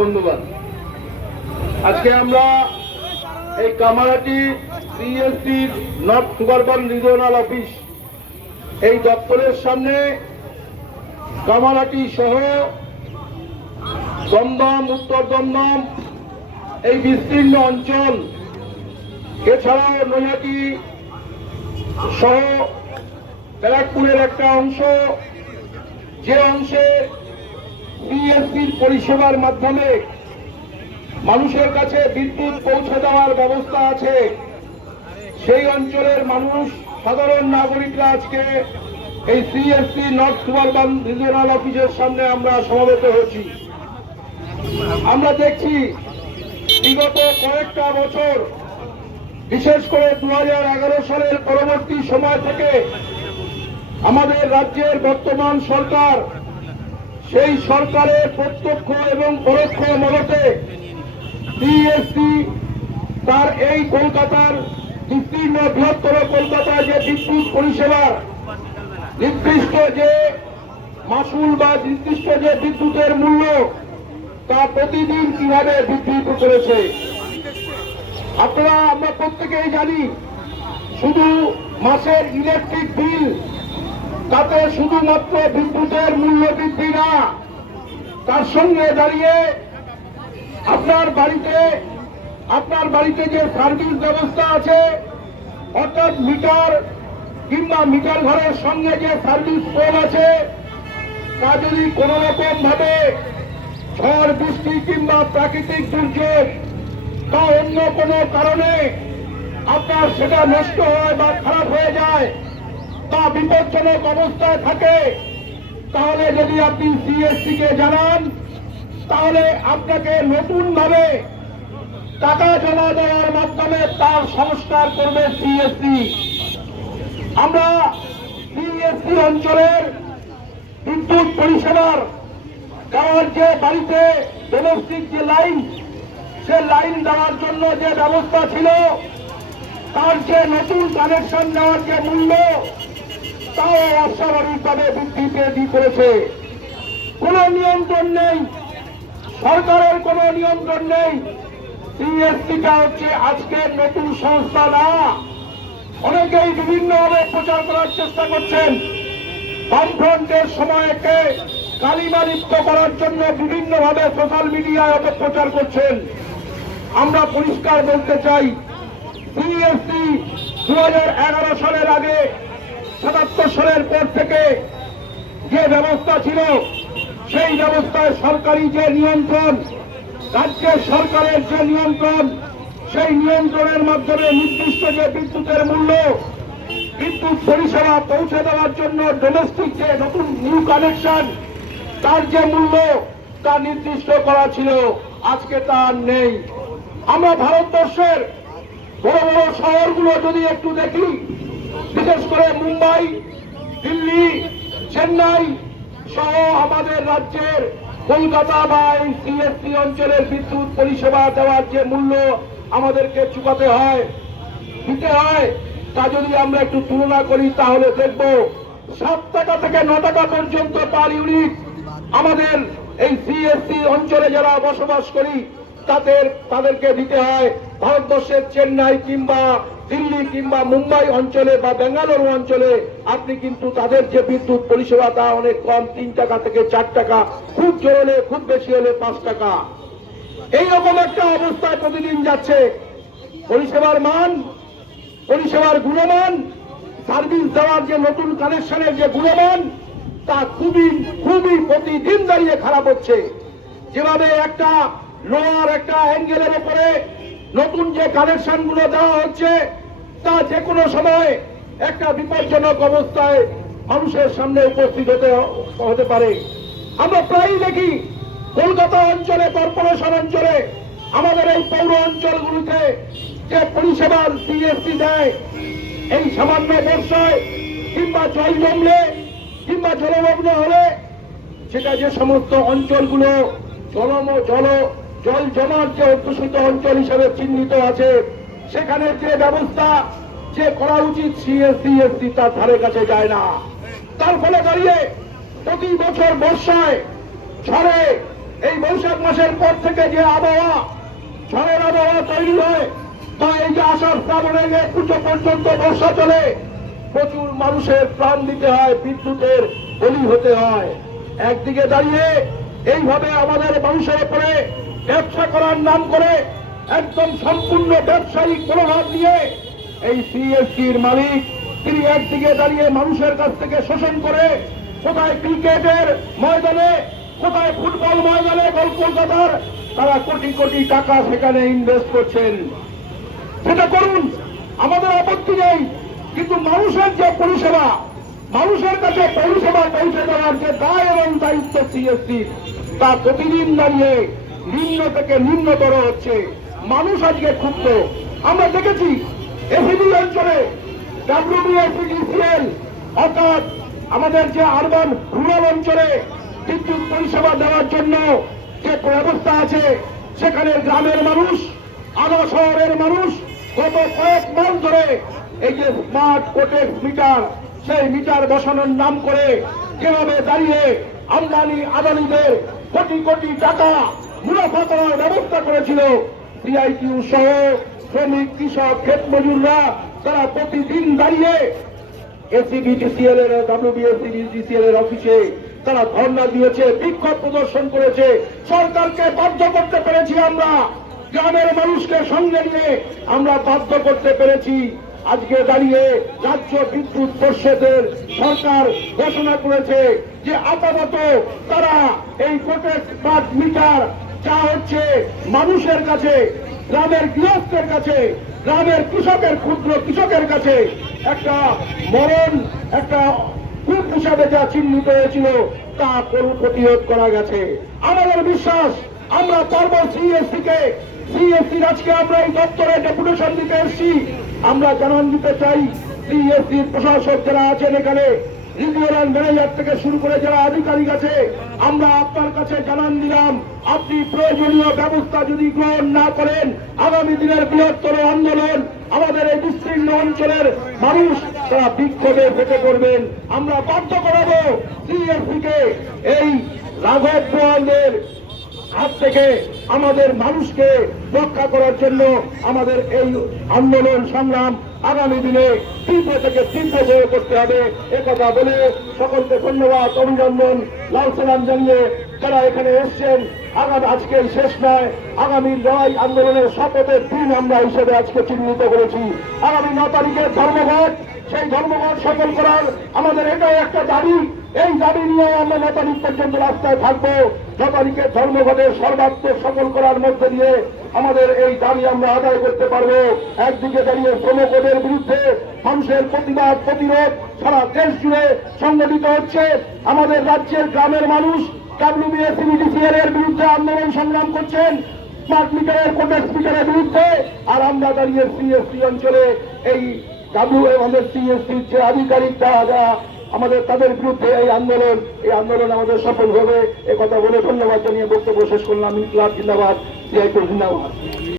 বন্ধুগণ আজকে আমরা এই কামারাটি সিএসসির নর্থ সুগারবন রিজিওনাল অফিস, এই দপ্তরের সামনে কামারাটি সহ দমদম, উত্তর দমদম, এই বিস্তীর্ণ অঞ্চল, এছাড়াও নৈহাটি সহ ব্যারাকপুরের একটা অংশ, যে অংশে বিএসপির পরিষেবার মাধ্যমে মানুষের কাছে বিদ্যুৎ পৌঁছে দেওয়ার ব্যবস্থা আছে। সেই অঞ্চলের মানুষ, সাধারণ নাগরিকরা আজকে এই সিএসপি নর্থ সুবারবান রিজিওনাল অফিসের সামনে আমরা সমবেত হয়েছি। আমরা দেখছি বিগত কয়েকটা বছর, বিশেষ করে দু হাজার এগারো সালের পরবর্তী সময় থেকে আমাদের রাজ্যের বর্তমান সরকার সেই সরকারের প্রত্যক্ষ এবং পরোক্ষ মদতে বিএসসি তার এই কলকাতার বিস্তীর্ণ বৃহত্তর কলকাতায় যে বিদ্যুৎ পরিষেবা, নির্দিষ্ট যে মাসুল বা নির্দিষ্ট যে বিদ্যুতের মূল্য, তা প্রতিদিন কীভাবে বৃদ্ধি করেছে? আপনারা, আমরা প্রত্যেকেই জানি, শুধু মাসের ইলেকট্রিক বিল তাতে শুধুমাত্র বিদ্যুতের মূল্য বৃদ্ধি না, তার সঙ্গে দাঁড়িয়ে আপনার বাড়িতে আপনার বাড়িতে যে সার্ভিস ব্যবস্থা আছে, অর্থাৎ মিটার কিংবা মিটার ঘরের সঙ্গে যে সার্ভিস পোল আছে, তা যদি কোনো রকম ভাবে ঝড়, বৃষ্টি কিংবা প্রাকৃতিক দুর্যোগ বা অন্য কোনো কারণে আপনার সেটা নষ্ট হয় বা খারাপ হয়ে বিপজ্জনক অবস্থায় থাকে, তাহলে যদি আপনি সিএসসি কে জানান, তাহলে আপনাকে নতুন ভাবে টাকা জমা দেওয়ার মাধ্যমে তার সংস্কার করবে সিএসসি আমরা সিএসসি অঞ্চলের বিদ্যুৎ পরিষেবার কারণ যে বাড়িতে ডোমেস্টিক যে লাইন সে লাইন দেওয়ার জন্য যে ব্যবস্থা ছিল, তার যে নতুন কানেকশন দেওয়ার যে মূল্য তাও অস্বাভাবিকভাবে বৃদ্ধি বৃদ্ধি করেছে। কোনো নিয়ন্ত্রণ নেই। সরকারের কোনো নিয়ন্ত্রণ নেই। সিএসসিটা হচ্ছে আজকের নতুন সংস্থা না। অনেকেই বিভিন্নভাবে প্রচার করার চেষ্টা করছেন। বামফ্রন্টের সময়কে কালিমা লিপ্ত করার জন্য বিভিন্নভাবে সোশ্যাল মিডিয়ায় অপপ্রচার করছেন। আমরা পরিষ্কার বলতে চাই সিএসসি দু সালের আগে সাতাত্তর সালের পর থেকে যে ব্যবস্থা ছিল, সেই ব্যবস্থায় সরকারি যে নিয়ন্ত্রণ, রাজ্যের সরকারের যে নিয়ন্ত্রণ, সেই নিয়ন্ত্রণের মাধ্যমে নির্দিষ্ট যে বিদ্যুতের মূল্য, বিদ্যুৎ পরিষেবা পৌঁছে দেওয়ার জন্য ডোমেস্টিক যে নতুন নিউ কানেকশন তার যে মূল্য, তা নির্দিষ্ট করা ছিল। আজকে তা নেই। আমরা ভারতবর্ষের বড় বড় শহরগুলো যদি একটু দেখি বিশেষ করে মুম্বাই, দিল্লি, চেন্নাই সহ আমাদের রাজ্যের কলকাতা বা এই সিএসসি অঞ্চলের বিদ্যুৎ পরিষেবা দেওয়ার যে মূল্য আমাদেরকে চুকাতে হয়, দিতে হয়, তা যদি আমরা একটু তুলনা করি তাহলে দেখব সাত টাকা থেকে ন টাকা পর্যন্ত পার ইউনিট আমাদের এই সিএসসি অঞ্চলে যারা বসবাস করি, তাদের, তাদেরকে দিতে হয় ভারতবর্ষের চেন্নাই কিংবা দিল্লি কিংবা মুম্বাই অঞ্চলে বা বেঙ্গালুরু অঞ্চলে আপনি কিন্তু তাদের যে বিদ্যুৎ পরিষেবা তা অনেক কম, তিন টাকা থেকে চার টাকা, খুব জোর হলে, খুব বেশি হলে পাঁচ টাকা। এইরকম একটা অবস্থায় প্রতিদিন যাচ্ছে। পরিষেবার মান, পরিষেবার গুণমান, সার্ভিস দেওয়ার যে নতুন কানেকশনের যে গুণমান, তা খুবই খুবই প্রতিদিন দাঁড়িয়ে খারাপ হচ্ছে। যেভাবে একটা লোয়ার একটা অ্যাঙ্গেলের উপরে নতুন যে কানেকশনগুলো দেওয়া হচ্ছে তা যে কোনো সময় একটা বিপজ্জনক অবস্থায় মানুষের সামনে উপস্থিত হতে হতে পারে। আমরা প্রায়ই দেখি, কলকাতা অঞ্চলে, কর্পোরেশন অঞ্চলে আমাদের এই পৌর অঞ্চলগুলিতে যে পরিষেবা সিএসসি দেয়, এই সামান্য বর্ষায় কিংবা জল জমলে কিংবা জলমগ্ন হলে সেটা যে সমস্ত অঞ্চলগুলো জলম, জল জল জমার যে অধ্যুষিত অঞ্চল হিসেবে চিহ্নিত আছে সেখানে যে ব্যবস্থা, যে করা উচিত সিএসসি এসসি তার ধারে কাছে যায় না। তার ফলে দাঁড়িয়ে প্রতি বছর বর্ষায় ঝড়ে, এই বৈশাখ মাসের পর থেকে যে আবহাওয়া, ঝড়ের আবহাওয়া তৈরি হয় বা এই যে আষাঢ় শ্রাবণে যে পুজো পর্যন্ত বর্ষা চলে, প্রচুর মানুষের প্রাণ দিতে হয়, বিদ্যুতের বলি হতে হয়। একদিকে দাঁড়িয়ে এইভাবে আমাদের মানুষের উপরে ব্যবসা করার নাম করে একদম সম্পূর্ণ ব্যবসায়িক মনোভাব নিয়ে এই সিএসসির মালিক, তিনি একদিকে দাঁড়িয়ে মানুষের কাছ থেকে শোষণ করে কোথায় ক্রিকেটের ময়দানে, কোথায় ফুটবল ময়দানে কলকাতার তারা কোটি কোটি টাকা সেখানে ইনভেস্ট করছেন। সেটা করুন, আমাদের আপত্তি নেই, কিন্তু মানুষের যে পরিষেবা, মানুষের কাছে পরিষেবা পৌঁছে দেওয়ার যে দায় এবং দায়িত্ব সিএসসি তা প্রতিদিন দাঁড়িয়ে নিম্ন থেকে নিম্নতর হচ্ছে। মানুষ আজকে ক্ষুব্ধ। আমরা দেখেছি এসিডি অঞ্চলে ডাব্লিউবিএসিডিসিএল অর্থাৎ আমাদের যে আরবান রুরাল অঞ্চলে বিদ্যুৎ পরিষেবা দেওয়ার জন্য যে ব্যবস্থা আছে, সেখানে গ্রামের মানুষ আধা শহরের মানুষ গত কয়েক মাস ধরে এই যে স্মার্ট কোটেক্স মিটার, সেই মিটার বসানোর নাম করে যেভাবে দাঁড়িয়ে আমদানি আদানিদের কোটি কোটি টাকা মুনাফা করার ব্যবস্থা করেছিল সিআইটিউ সহ শ্রমিক, কৃষক, ক্ষেত মজুররা, তারা প্রতিদিন দাঁড়িয়ে এসিবিটিসিএল এর ডাব্লিউবিএসিবিটিসিএল এর অফিসে তারা ধর্ণা দিয়েছে, বিক্ষোভ প্রদর্শন করেছে। সরকারকে বাধ্য করতে পেরেছি আমরা। গ্রামের মানুষকে সঙ্গে নিয়ে আমরা বাধ্য করতে পেরেছি। আজকে দাঁড়িয়ে রাজ্য বিদ্যুৎ পরিষদের সরকার ঘোষণা করেছে যে আপাতত তারা এই স্মার্ট মিটার যা হচ্ছে মানুষের কাছে, গ্রামের গৃহস্থের কাছে, গ্রামের কৃষকের ক্ষুদ্র কৃষকের কাছে একটা মরণ, একটা কূপ হিসাবে যা চিহ্নিত হয়েছিল, তা করু প্রতিরোধ করা গেছে। আমাদের বিশ্বাস, আমরা পারব সিএসসি কে সিএসসি আজকে আমরা এই দপ্তরে ডেপুটেশন দিতে এসেছি। আমরা জানান দিতে চাই, সিএসসির প্রশাসক যারা আছেন এখানে রিজিওনাল ম্যানেজার থেকে শুরু করে যারা আধিকারিক আছে, আমরা আপনার কাছে জানান দিলাম, আপনি প্রয়োজনীয় ব্যবস্থা যদি গ্রহণ না করেন, আগামী দিনের বৃহত্তর আন্দোলন আমাদের এই বিস্তীর্ণ অঞ্চলের মানুষ তারা বিক্ষোভে ভেটে করবেন আমরা বাধ্য করাবো সিএসসি কে এই রাঘব বোয়ালদের হাত থেকে আমাদের মানুষকে রক্ষা করার জন্য আমাদের এই আন্দোলন সংগ্রাম আগামী দিনে তীব্র থেকে তীব্র করতে হবে। একথা বলে সকলকে ধন্যবাদ, অভিনন্দন, লাল সালাম জানিয়ে যারা এখানে এসছেন, আগামী আজকে শেষ নয়, আগামী লড়াই আন্দোলনের শপথের দিন আমরা হিসেবে আজকে চিহ্নিত করেছি। আগামী ন তারিখের ধর্মঘট, সেই ধর্মঘট সফল করার আমাদের এটাই একটা দাবি। এই দাবি নিয়ে আমরা ন পর্যন্ত রাস্তায় থাকব। ন তারিখের ধর্মঘটের সর্বাত্মক সফল করার মধ্যে দিয়ে আমাদের এই দাবি আমরা আদায় করতে পারব। একদিকে দাঁড়িয়ে শ্রমকোদের বিরুদ্ধে মানুষের প্রতিবাদ, প্রতিরোধ সারা দেশ জুড়ে সংগঠিত হচ্ছে। আমাদের রাজ্যের গ্রামের মানুষ ডাব্লিউবিএসিবিডিসিএল এর বিরুদ্ধে আন্দোলন সংগ্রাম করছেন। স্মার্ট মিটারের কোটেক্স মিটারের বিরুদ্ধে। আর আমরা দাঁড়িয়ে সিএসসি অঞ্চলে এই ডাব্লিউ আমাদের সিএসসির যে আধিকারিক যারা আমাদের তাদের বিরুদ্ধে এই আন্দোলন এই আন্দোলন আমাদের সফল হবে। এ কথা বলে ধন্যবাদ জানিয়ে বক্তব্য শেষ করলাম। ইনকলাব জিন্দাবাদ সিআইপুর জিন্দাবাদ।